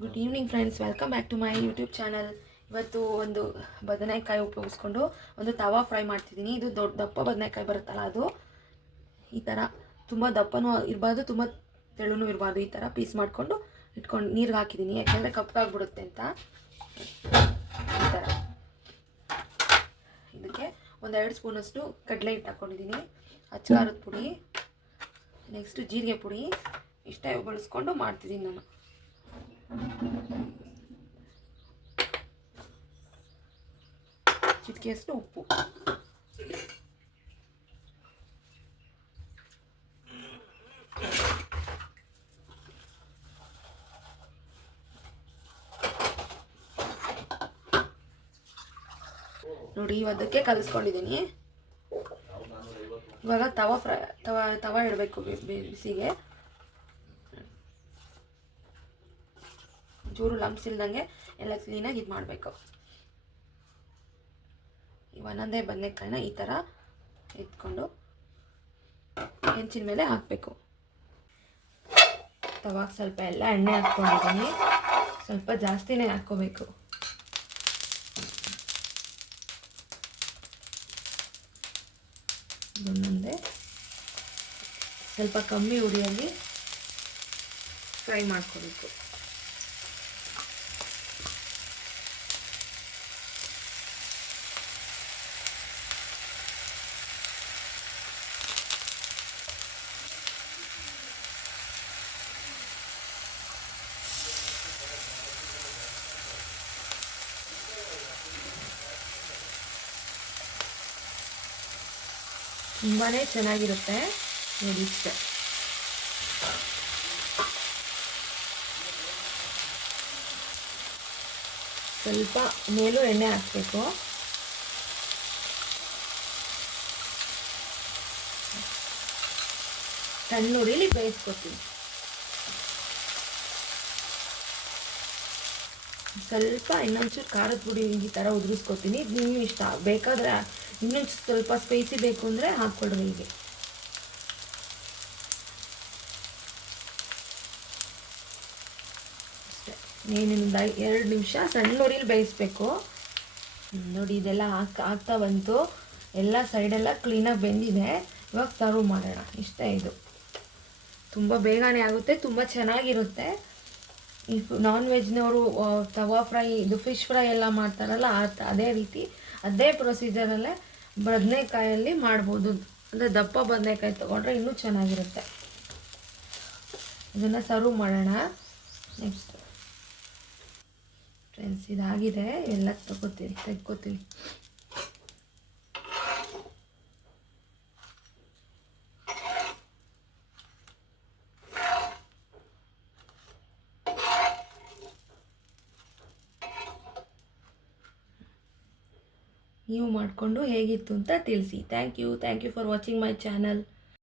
Good evening friends, welcome back to my YouTube channel. ಇವತ್ತು ಒಂದು ಬದನೆಕಾಯಿ ಉಪಯೋಗಿಸ್ಕೊಂಡು ಒಂದು ತವಾ ಫ್ರೈ ಮಾಡ್ತಿದ್ದೀನಿ. ಇದು ದೊಡ್ಡ ದಪ್ಪ ಬದನೆಕಾಯಿ ಬರುತ್ತಲ್ಲ, ಅದು ಈ ಥರ ತುಂಬ ದಪ್ಪನೂ ಇರಬಾರ್ದು, ತುಂಬ ತೆಳುನೂ ಇರಬಾರ್ದು. ಈ ಥರ ಪೀಸ್ ಮಾಡಿಕೊಂಡು ಇಟ್ಕೊಂಡು ನೀರಿಗೆ ಹಾಕಿದ್ದೀನಿ, ಯಾಕೆಂದರೆ ಕಪ್ಪಾಗ್ಬಿಡುತ್ತೆ ಅಂತ. ಈ ಥರ ಇದಕ್ಕೆ ಒಂದು 2 ಸ್ಪೂನಷ್ಟು ಕಡಲೆ ಹಿಟ್ಟು ಹಾಕ್ಕೊಂಡಿದ್ದೀನಿ, ಅಚ್ಕಾರದ ಪುಡಿ, ನೆಕ್ಸ್ಟ್ ಜೀರಿಗೆ ಪುಡಿ, ಇಷ್ಟೇ ಬಳಸ್ಕೊಂಡು ಮಾಡ್ತಿದ್ದೀನಿ ನಾನು. ಚಿಟಿಕೆಯಷ್ಟು ಉಪ್ಪು. ನೋಡಿ, ಇವತ್ತಕ್ಕೆ ಕಲಿಸ್ಕೊಂಡಿದ್ದೀನಿ. ಇವಾಗ ತವಾ ಇಡಬೇಕು ಬಿಸಿಗೆ. ಚೂರು ಲಂಪ್ಸ್ ಇಲ್ದಂಗೆ ಎಲ್ಲ ಕ್ಲೀನಾಗಿ ಇದು ಮಾಡಬೇಕು. ಒಂದೊಂದೇ ಬದನೆಕಾಯಿನ ಈ ಥರ ಎತ್ಕೊಂಡು ಹೆಂಚಿನ ಮೇಲೆ ಹಾಕಬೇಕು. ತವಾಗ ಸ್ವಲ್ಪ ಎಲ್ಲ ಎಣ್ಣೆ ಹಾಕ್ಕೊಂಡಿದ್ದೀನಿ, ಸ್ವಲ್ಪ ಜಾಸ್ತಿನೇ ಹಾಕ್ಕೋಬೇಕು. ಒಂದೊಂದೇ ಸ್ವಲ್ಪ ಕಮ್ಮಿ ಉರಿಯಲ್ಲಿ ಫ್ರೈ ಮಾಡ್ಕೋಬೇಕು. ತುಂಬಾ ಚೆನ್ನಾಗಿರುತ್ತೆ ನೋಡಿ. ಇಷ್ಟೇ ಸ್ವಲ್ಪ ಮೇಲೂ ಎಣ್ಣೆ ಹಾಕಬೇಕು. ಸಣ್ಣ ಉರಿಲಿ ಬೇಯಿಸ್ಕೊತೀನಿ. ಸ್ವಲ್ಪ ಇನ್ನೊಂಚೂರು ಖಾರದ ಪುಡಿ ಈ ಥರ ಉದುರಿಸ್ಕೊತೀನಿ. ನೀವು ಇಷ್ಟ ಬೇಕಾದರೆ ಇನ್ನೊಂದು ಸ್ವಲ್ಪ ಸ್ಪೈಸಿ ಬೇಕು ಅಂದರೆ ಹಾಕ್ಕೊಡ್ರಿ. ಹೀಗೆ ಅಷ್ಟೇ. ನೀನಿಂದ 2 ನಿಮಿಷ ಸಣ್ಣ ಉರಿಲಿ ಬೇಯಿಸ್ಬೇಕು. ನೋಡಿ, ಇದೆಲ್ಲ ಆಗ್ತಾ ಬಂತು. ಎಲ್ಲ ಸೈಡೆಲ್ಲ ಕ್ಲೀನಾಗಿ ಬೆಂದಿದೆ. ಇವಾಗ ಸರ್ವ್ ಮಾಡೋಣ. ಇಷ್ಟೇ, ಇದು ತುಂಬ ಬೇಗನೆ ಆಗುತ್ತೆ, ತುಂಬ ಚೆನ್ನಾಗಿರುತ್ತೆ. ಈ ನಾನ್ ವೆಜ್ನವರು ತವಾ ಫ್ರೈ, ಇದು ಫಿಶ್ ಫ್ರೈ ಎಲ್ಲ ಮಾಡ್ತಾರಲ್ಲ, ಅದೇ ರೀತಿ ಅದೇ ಪ್ರೊಸೀಜರಲ್ಲೇ ಬದನೆಕಾಯಲ್ಲಿ ಮಾಡ್ಬೋದು. ಅಂದರೆ ದಪ್ಪ ಬದನೆಕಾಯಿ ತೊಗೊಂಡ್ರೆ ಇನ್ನೂ ಚೆನ್ನಾಗಿರುತ್ತೆ. ಇದನ್ನು ಸರ್ವ್ ಮಾಡೋಣ. ನೆಕ್ಸ್ಟ್ ಫ್ರೆಂಡ್ಸ್, ಇದಾಗಿದೆ. ಎಲ್ಲ ತೆಗ್ಕೋತೀನಿ. ನೀವು ಮಾಡಿಕೊಂಡು ಹೇಗಿತ್ತು ಅಂತ ತಿಳಿಸಿ. Thank you for watching my channel.